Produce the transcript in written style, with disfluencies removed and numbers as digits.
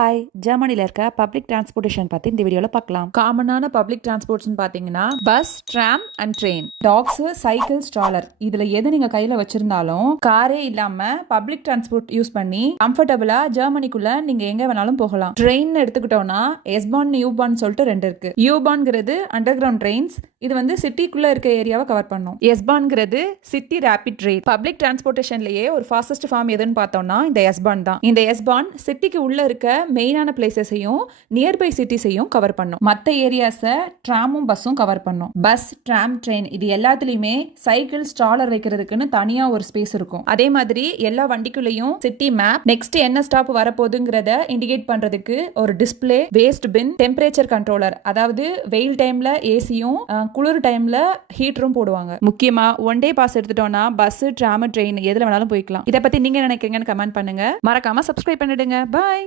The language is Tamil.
ஹாய், ஜெர்மனியில் இருக்க பப்ளிக் டிரான்ஸ்போர்ட்டேஷன் பற்றி இந்த வீடியோவில் பார்க்கலாம். காமனான பப்ளிக் டிரான்ஸ்போர்ட்ஸ்னு பார்த்தீங்கன்னா bus, tram and train. Taxis, cycle, stroller இதில் எது நீங்கள் கையில் வச்சிருந்தாலும் காரே இல்லாமல் பப்ளிக் டிரான்ஸ்போர்ட் யூஸ் பண்ணி கம்ஃபர்டபுளாக ஜெர்மனிக்குள்ள நீங்கள் எங்கே வேணாலும் போகலாம். ட்ரெயின் எடுத்துக்கிட்டோம்னா எஸ்பான், யூபான் சொல்லிட்டு ரெண்டு இருக்கு. யூபான்ங்கிறது அண்டர் கிரவுண்ட் ட்ரெயின்ஸ். இது வந்து சிட்டிக்குள்ள இருக்க ஏரியாவை கவர் பண்ணும். எஸ்பான்ங்கிறது சிட்டி ரேபிட் ரயில். பப்ளிக் டிரான்ஸ்போர்ட்டேஷன்லயே ஒரு ஃபாஸ்டஸ்ட் ஃபார்ம் எதுன்னு பார்த்தோம்னா இந்த எஸ்பான் தான். இந்த எஸ்பான் சிட்டிக்கு உள்ள இருக்க மெயினான பிளேசஸையும் நியர்பை சிட்டிஸையும் கவர் பண்ணும். மற்ற ஏரியாஸை ட்ராமும் பஸ்ஸும் கவர் பண்ணும். பஸ், ட்ராம், ட்ரெயின் இது எல்லாத்துலயுமே சைக்கிள், ஸ்ட்ராலர் வைக்கிறதுக்குன்னு தனியா ஒரு ஸ்பேஸ் இருக்கும். அதே மாதிரி எல்லா வண்டிக்குள்ளேயும் சிட்டி மேப், நெக்ஸ்ட் என்ன ஸ்டாப் வரப்போகுதுங்கிறத இண்டிகேட் பண்றதுக்கு ஒரு display, waste bin, temperature controller, அதாவது வெயில் டைம்ல ஏசியும் குளிர் டைம்ல ஹீட்டரும் போடுவாங்க. முக்கியமா ஒன் டே பாஸ் எடுத்துட்டோம்னா பஸ், ட்ராம், ட்ரெயின் எதுல வேணாலும் போய்க்கலாம். இதை பத்தி நீங்க நினைக்கிறீங்கன்னு கமெண்ட் பண்ணுங்க. மறக்காம சப்ஸ்கிரைப் பண்ணிடுங்க. பாய்.